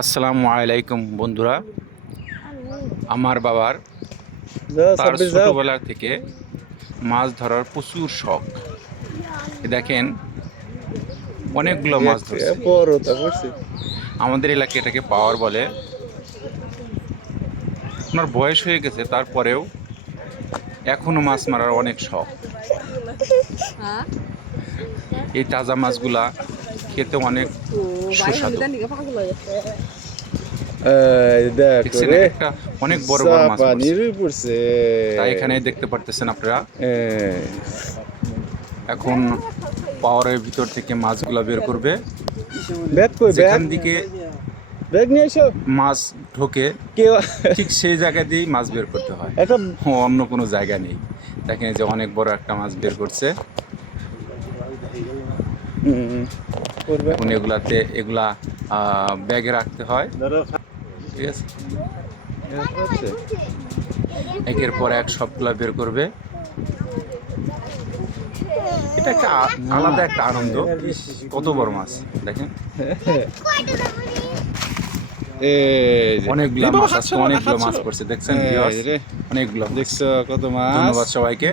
আসসালামু আলাইকুম বন্ধুরা। আমার বাবার তার ছোটবেলা থেকে মাছ ধরার প্রচুর শখ। দেখেন অনেকগুলো মাছ ধরছে। আমাদের এলাকায় এটাকে পাওয়ার বলে। ওনার বয়স হয়ে গেছে, তারপরেও এখনো মাছ মারার অনেক শখ। এই তাজা মাছগুলা খেতে অনেক সুস্বাদু। দেখছেন, একটা অনেক বড় বড় মাছ পড়ছে। তাই এখানে দেখতে পারতেছেন আপনারা। এখন পাওয়ারের ভিতর থেকে মাছগুলা বের করবে। যেখান দিকে মাছ ঢোকে ঠিক সেই জায়গা দিয়েই মাছ বের করতে হয়, অন্য কোনো জায়গা নেই। দেখেন যে অনেক বড় একটা মাছ বের করছে। এখন এগুলা ব্যাগে রাখতে হয়, ঠিক আছে। একের পর এক সবগুলা বের করবে। এটা একটা আলাদা একটা আনন্দ। কত বড় মাছ দেখেন, অনেকগুলো মাছ আজকে, অনেকগুলো মাছ পড়ছে দেখছেন, অনেকগুলো। দেখছো কত মাছ। ধন্যবাদ সবাইকে।